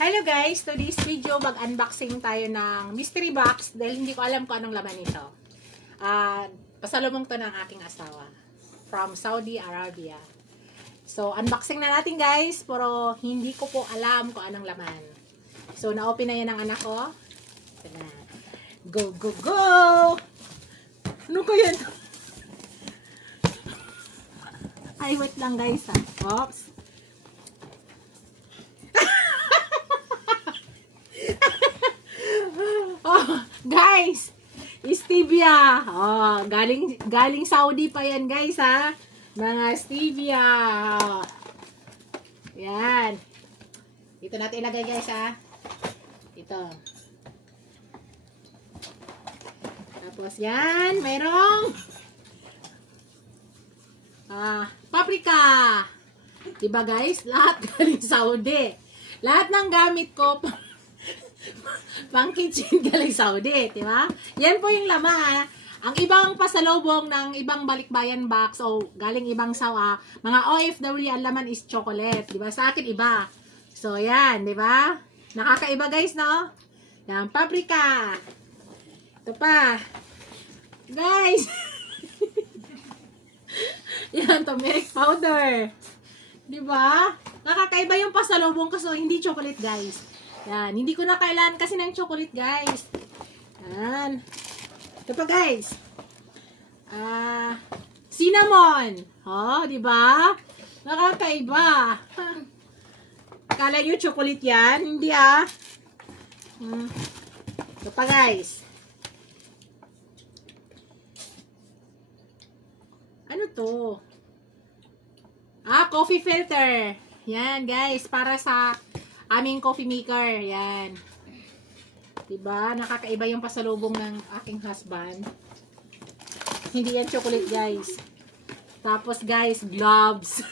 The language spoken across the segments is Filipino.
Hello guys, today's video mag-unboxing tayo ng mystery box dahil hindi ko alam kung anong laman nito. Pasalubong to ng aking asawa from Saudi Arabia. So, unboxing na natin guys, pero hindi ko po alam kung anong laman. So, na-open na yan ng anak ko. Go, go, go! Ano ko yan? Ay, wait lang guys ha. Oops. Oh, guys, stevia. Oh, galing Saudi pa yan, guys, ha. Mga stevia. Oh. Yan. Dito natin ilagay, guys, ha. Ito. Tapos yan, mayroong paprika. Diba, guys? Lahat galing Saudi. Lahat ng gamit ko pang kitchen galing Saudi, di ba? Yan po yung laman. Ang ibang pasalubong ng ibang balikbayan box o galing ibang sawa, mga OFW, ang laman is chocolate, di ba? Sa akin iba. So yan, di ba? Nakakaiba guys, no? Yan, paprika. Ito pa. Guys. Yan, turmeric powder. Di ba? Nakakaiba yung pasalubong kasi hindi chocolate, guys. Yan, hindi ko na kailangan kasi ng chocolate, guys. Yan. Ito pa, guys. Cinnamon. Oh, di ba? Nakakaiba. Akala nyo chocolate yan? Hindi, Ito pa, guys. Ano to? Coffee filter. Yan, guys. Para sa aming coffee maker. Yan. Diba? Nakakaiba yung pasalubong ng aking husband. Hindi yan chocolate, guys. Tapos, guys, gloves.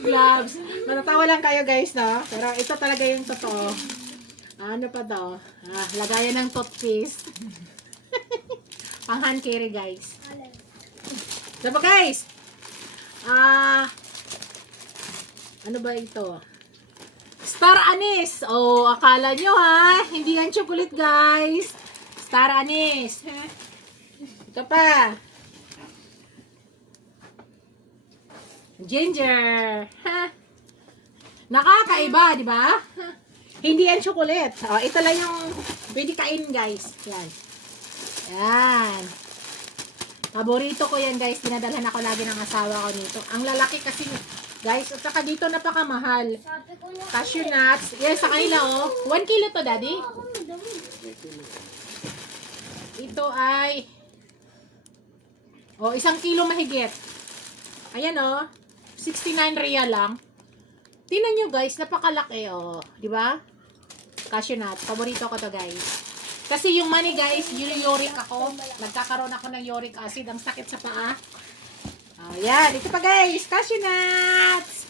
Gloves. Matatawa lang kayo, guys, no? Pero ito talaga yung totoo. Ano pa to? Lagayan ng toothpaste. Pang hand carry, guys. Diba, guys? Ano ba ito? Star anise. Oh, akala nyo ha. Hindi yan chocolate, guys. Star anise. Ito pa. Ginger. Ha? Nakakaiba, di ba? Hindi yan chocolate. Oh, ito lang yung pwede kain, guys. Yan. Yan. Paborito ko yan, guys. Dinadalhan ako lagi ng asawa ko nito. Ang lalaki kasi, guys. At saka dito napakamahal. Cashew nuts. Yes, sa kanila, oh. 1 kilo to, daddy. Ito ay 1 kilo mahigit. Ayan, oh. 69 real lang. Tingnan nyo, guys. Napakalaki, oh. Diba? Cashew nuts. Paborito ko to, guys. Kasi yung money, guys, uric ako. Nagkakaroon ako ng uric acid. Ang sakit sa paa. Yan. Ito pa, guys. Cashew nuts.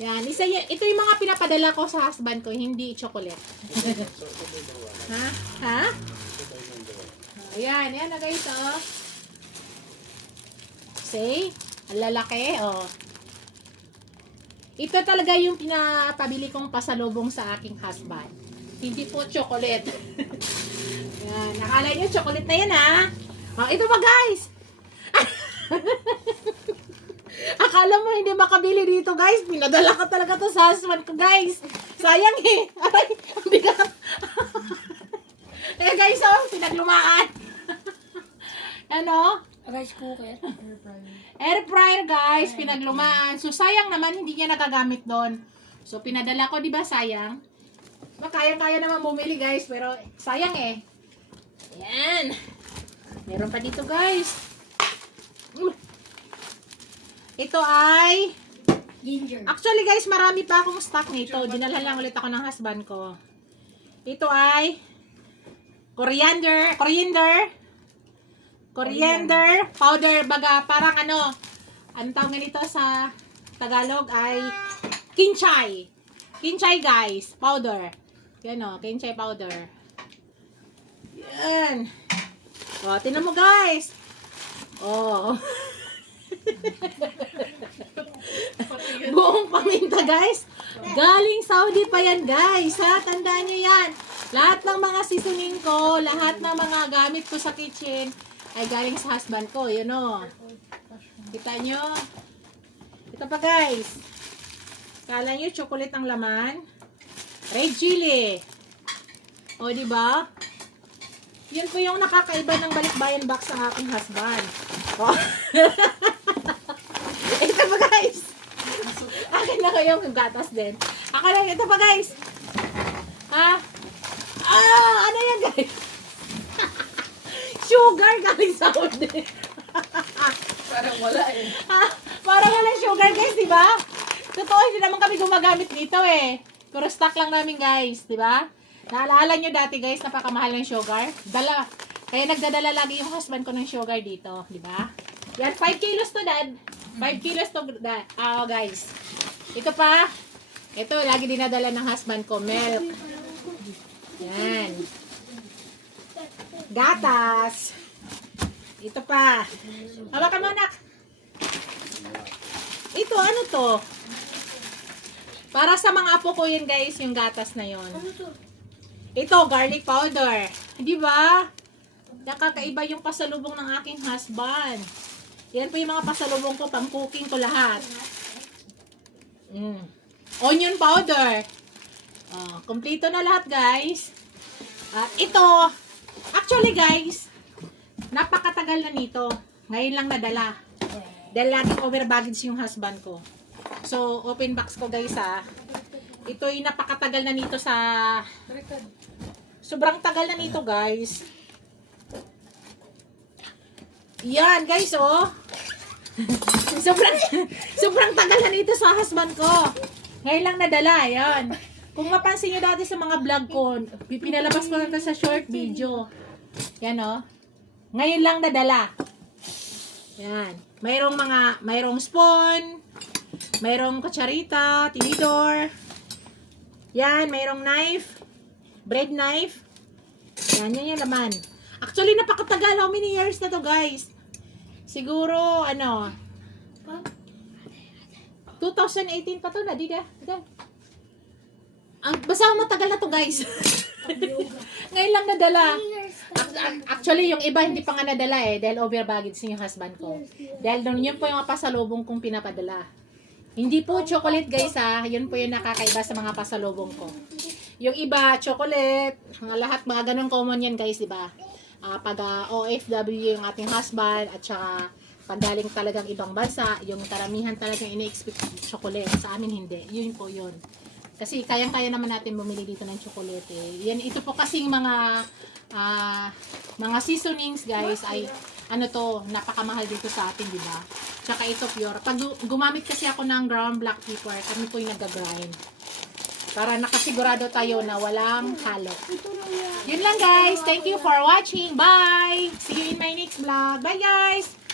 Yan. Ito yung mga pinapadala ko sa husband ko. Hindi chocolate. Ha? Ayan. Yan na, guys, oh. See? Ang lalaki, oh. Ito talaga yung pinapabili kong pasalubong sa aking husband. Hindi po chocolate. Yan. Nakala nyo, chocolate na yan, ha? Oh, ito pa, guys. Akala mo hindi makabili dito, guys. Pinadala ko talaga to sa husband ko, guys. Sayang, eh. Aray, ang bigat. Guys, oh, pinaglumaan. Ano? Rice cooker. Air fryer, guys. Pinaglumaan. So, sayang naman, hindi niya nagagamit doon. So, pinadala ko, di ba, sayang? Kaya-kaya naman bumili, guys, pero sayang eh. Yan. Meron pa dito, guys. Ito ay Ginger. actually, guys, marami pa akong stock nito. Dinalhan lang ulit ako ng husband ko. Ito ay coriander powder, baga parang ano, ang tawag nito sa Tagalog ay kinchay, guys, powder. Yan, o, kinchay powder. Yan. O, tinan mo, guys. Oh. buong paminta, guys. Galing Saudi pa yan, guys. Ha? Tandaan nyo yan. Lahat ng mga seasoning ko, lahat ng mga gamit ko sa kitchen, ay galing sa husband ko. Yun o. Kita nyo? Ito pa, guys. Kala nyo, chocolate ang laman. Red chili. O, diba? Yan po yung nakakaiba ng balikbayan box sa aking husband. O. Ito pa, guys. Akin na ko yung gatas din. Ako lang, ito pa, guys. Ha? Ano yan, guys? Sugar galing sa Saudi. Parang wala eh. Parang walang sugar, guys, di ba? Totoo, hindi naman kami gumagamit dito eh. Puro stock lang namin, guys, di ba? Naalala nyo dati, guys, napakamahal ng sugar? Kaya nagdadala lagi yung husband ko ng sugar dito, di ba? Yan, 5 kilos to, Dad. 5 kilos to, Dad. Guys. Ito pa. Ito, lagi dinadala ng husband ko, milk. Yan. Gatas. Ito pa. Hawakan mo, anak. Ito, ano to? Para sa mga apo ko yun, guys, yung gatas na yon. Ito, garlic powder. Di ba? Nakakaiba yung pasalubong ng aking husband. Yan po yung mga pasalubong ko, pang cooking ko lahat. Onion powder. Kompleto na lahat, guys. At ito, actually, guys, napakatagal na nito. Ngayon lang nadala. Dahil laging over baggage yung husband ko. So, open box ko, guys, ha. Ito yung napakatagal na nito sa... Sobrang tagal na nito, guys. Yan, guys, oh. sobrang tagal na nito sa husband ko. Ngayon lang nadala, yan. Kung mapansin nyo dati sa mga vlog ko, pinalabas ko na ito sa short video. Yan, oh. Ngayon lang nadala. Yan. Mayroong spoon, mayroong kutsarita, tinidor. Yan, mayroong knife, bread knife. Yan yung laman. Actually, napakatagal. How many years na to, guys? Siguro, 2018 pa to na, di. Basta matagal na to, guys. Ngayon lang nadala. Actually, yung iba hindi pa nga nadala eh. Dahil over baggage yung husband ko. Dahil doon yun po yung pasalubong kong pinapadala. Hindi po chocolate, guys, ha. Yun po yung nakakaiba sa mga pasalubong ko. Yung iba, chocolate. Mga ganun common yan, guys, di ba? Pag OFW yung ating husband at saka pag galing talagang ibang bansa, yung karamihan talagang ini-expect chocolate. Sa amin, hindi. Yun po yun. Kasi kayang-kaya naman natin bumili dito ng chocolate. Yan, ito po kasing mga seasonings, guys, ay napakamahal dito sa atin, di ba? Tsaka ito pure. Pag gumamit kasi ako ng ground black pepper, kami po yung nag-grind. Para nakasigurado tayo na walang halo. Yun lang, guys. Thank you for watching. Bye! See you in my next vlog. Bye, guys!